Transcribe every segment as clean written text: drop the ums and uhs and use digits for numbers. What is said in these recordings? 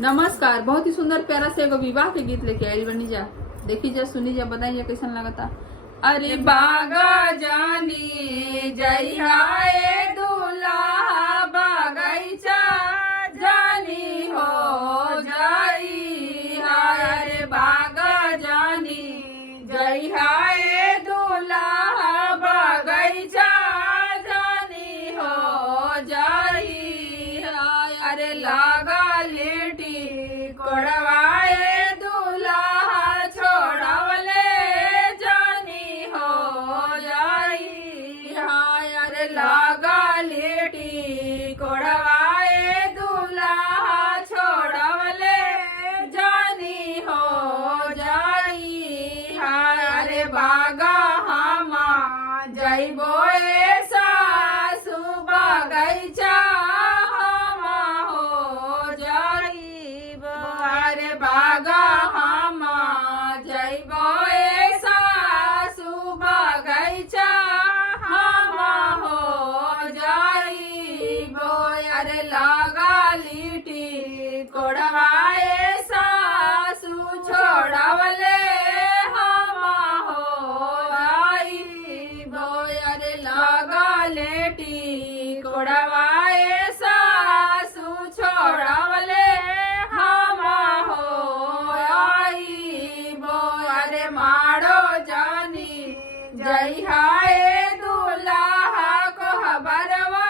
नमस्कार। बहुत ही सुंदर प्यारा से एगो विवाह के गीत लेके आयल बनी जा। देखी जा, सुनी जा, बताइए कैसन लगता। अरे बागा जानी जइहाए दूल्हा बागैचा जानी हो जाई। अरे बागा जानी जइहाए दूल्हा बागैचा जानी हो जाई। अरे लागा लेटी कोड़वाए दूल्हा छोड़वले जानी हो जाई। अरे लागा लेटी कोड़वाए दूल्हा छोड़वले जानी हो जाई। अरे बागा हमा जइबो सासु बागैचा बागा हमा जइबो सासु बागैचा हमा हो जाइबो। अरे लागा लिटी कोड़वाए सासु छोड़वले हमा हो आइबो। अरे लागा लेटी कोड़वाए सासु छोड़वले माड़ो जानी जइहाए दूल्हा को हबरवा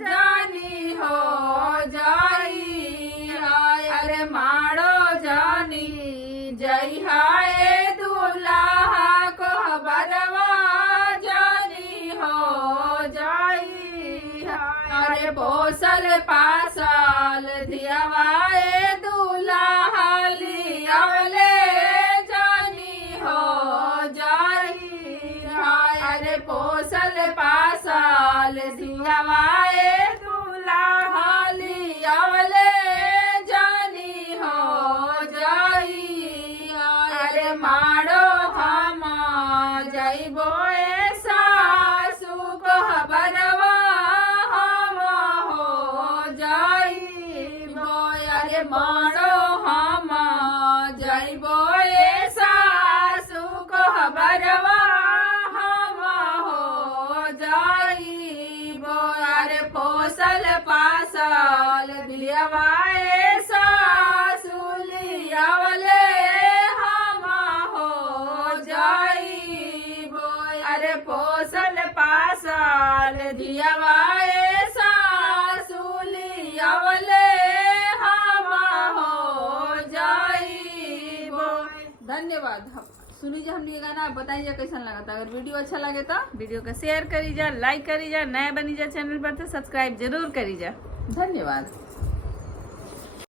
जानी हो जाई। अरे माड़ो जानी जइहाए दूल्हा को हबरवा जानी हो जाई। अरे पोसल पासल धियावाए दूल्हा लियावले अरे पोसल पासल दियावाए दूल्हा लियावले जानी हो जाई। अरे माड़ो हमा जइबो सासु को हबरवा हमा हो जाइबो। अरे माड़ो हमा जइबो सासु को हबरवा अरे पोसल पासल दियावाए सासु लियावले हमा हो जाइबो। अरे पोसल पासल दियावाए सासु लियावले हमा हो जाइबो। धन्यवाद। सुनी जा हमने गाना, बताइए कैसा लगा था। अगर वीडियो अच्छा लगे तो वीडियो को शेयर करी जा, लाइक करी जा, नया बनी जा चैनल पर तो सब्सक्राइब जरूर करी जा। धन्यवाद।